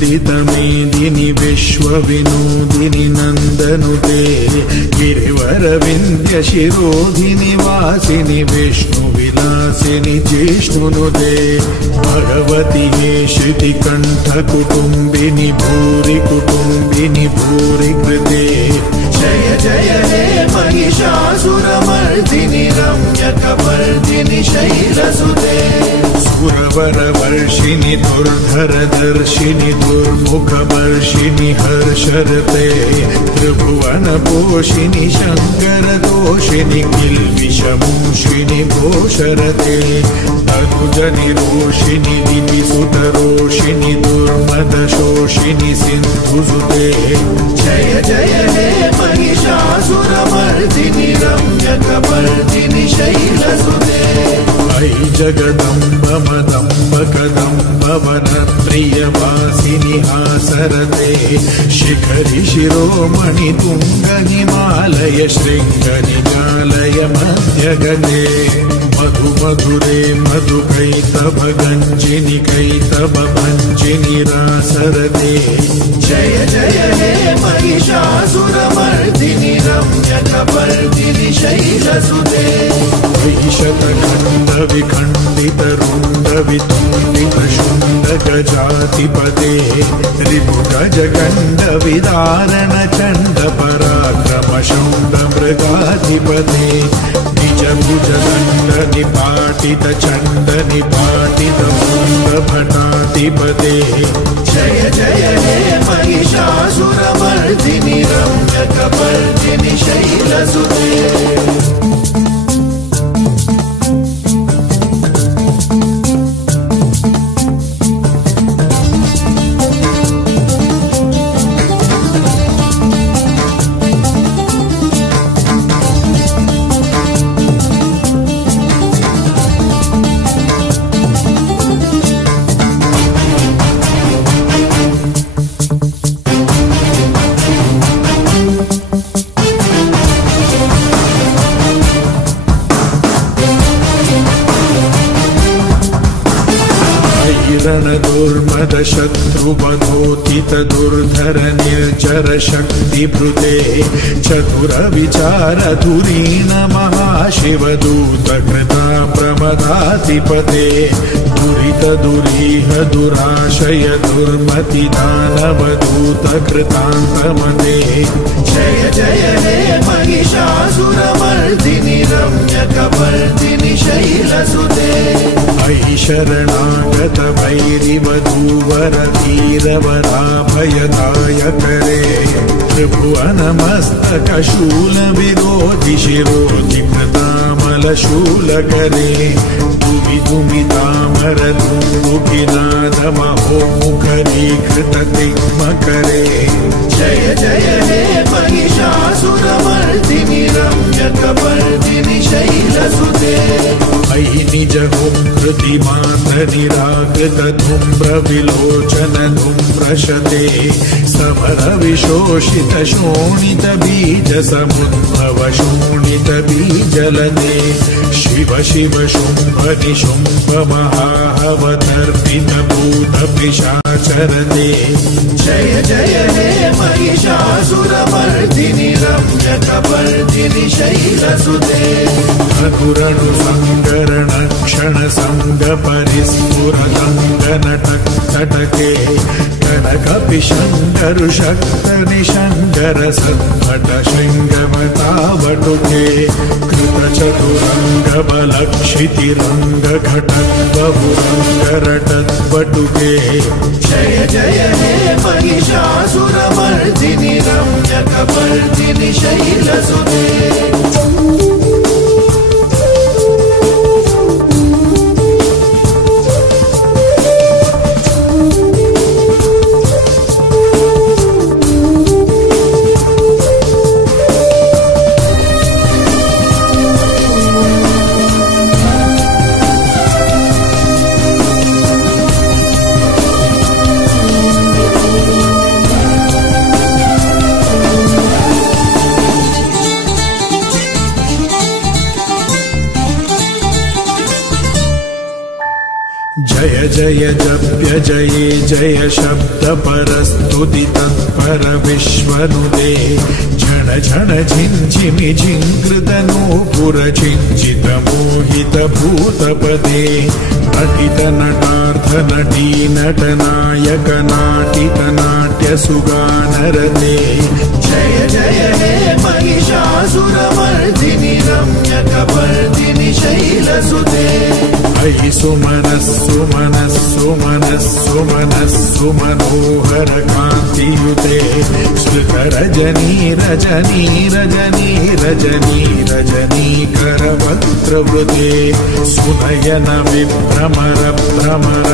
वन्दितमेदिनि विश्वविनोदिनि नन्दनुते गिरिवरविन्द्यशिरोधिनि वासिनि विष्णुविलासिनि जिष्णुनुते भगवति हे श्रुतिकण्ठकुटुम्बिनि भूरि कुटुम्बिनि भूरि कृते जय जय हे महिषासुरमर्दिनि रम्यकपर्दिनि शैलसुते सुरवरवर्षिणि दुर्धरदर्शिनि दुर्मुखवर्षिणि हर्षरते त्रिभुवनपोषिणि शङ्करदोषिणि किल्बिषमूषिणि घोषरते तनुजनिरोषिणि दिविसुतरोषिणि दुर्मदशोषिणि सिन्धुसुते जय जय हे महिषासुरमर्दिनि रम्यकपर्दिनि शैलसुते अयि जगदम्ब मदम्ब कदम्ब वनप्रियवासिनि हासरते शिखरि शिरोमणि तुङ्ग हिमालय शृङ्ग निजालय मध्यगते मधु मधुरे मधुकैतव गञ्जिनि कैतव भञ्जिनि रासरते जय जय हे महिषासुरमर्दिनि रम्यकपर्दिनि शैलसुते शतखण्ड विखण्डित रुण्ड वितुण्डित शुण्ड गजाधिपते त्रिभुज गण्ड विदारण चण्ड पराक्रम शौण्ड मृगाधिपते निज भुज दण्ड निपाटित चण्ड निपाटित मुण्ड भटाधिपते जय जय हे महिषासुरमर्दिनि रम्यकपर्दिनि शैलसुते दुर्मद शत्रुवधोतित दुर्धर निर्जर शक्तिभृते चतुर विचार धुरीण महाशिवदूत कृता प्रमदाधिपते दुरित दुरीह दुराशय दुर्मति दानवदूत कृतान्तमते जय जय हे महिषासुरमर्दिनि रम्यकपर्दिनि शैलसुते अयि शरणागत वैरिवधूवर धीरवराभयदायकरे त्रिभुवनमस्तकशूल विरोधि शिरोधि कृतामलशूलकरे दुमितामर दुन्दुभिनादमहोमुखरीकृत तिग्मकरे जय जय हे महिषासुरमर्दिनि रम्यकपर्दिनि शैलसुते अयि निज कृति मातरिराकृत धूम्र विलोचन धूम्रशते समर विशोषित शोणित बीज समुद्भव शोणित बीजलते शिव शिव शुम्भ निशुम्भ महाहवतर्पित भूत पिशाचरते जय जय हे महिषासुरमर्दिनि रम्यकपर्दिनि शैलसुते अकुरणु संकरण क्षण संग परिस्फुरदंग नटक तटके कनक पिशंकर शक्त निशंकर सत्पट शृंगमतावटुके कृत चतुरंग बलक्षितिरंग घटक बहुरंग रटक वटुके जय जय हे महिषासुरमर्दिनि रम्यकपर्दिनि शैलसुते जय जप्य जये जय शब्द परस्तुति तत्पर विश्वनुदे झण झण झिञ्झिमि झिङ्कृतनूपुर झिञ्झित मोहित भूतपदे नटित नटार्थ नटी नटनायक नाटित नाट्य सुगानरते जय जय हे महिषासुरमर्दिनि रम्यकपर्दिनि शैलसुते अयि सुमनस्सुमनस्सुमनस्सुमनस्सुमनोहर कान्तियुते स्मृत रजनी रजनी रजनी रजनी रजनीकरवक्त्रवृते सुनयन विभ्रमर भ्रमर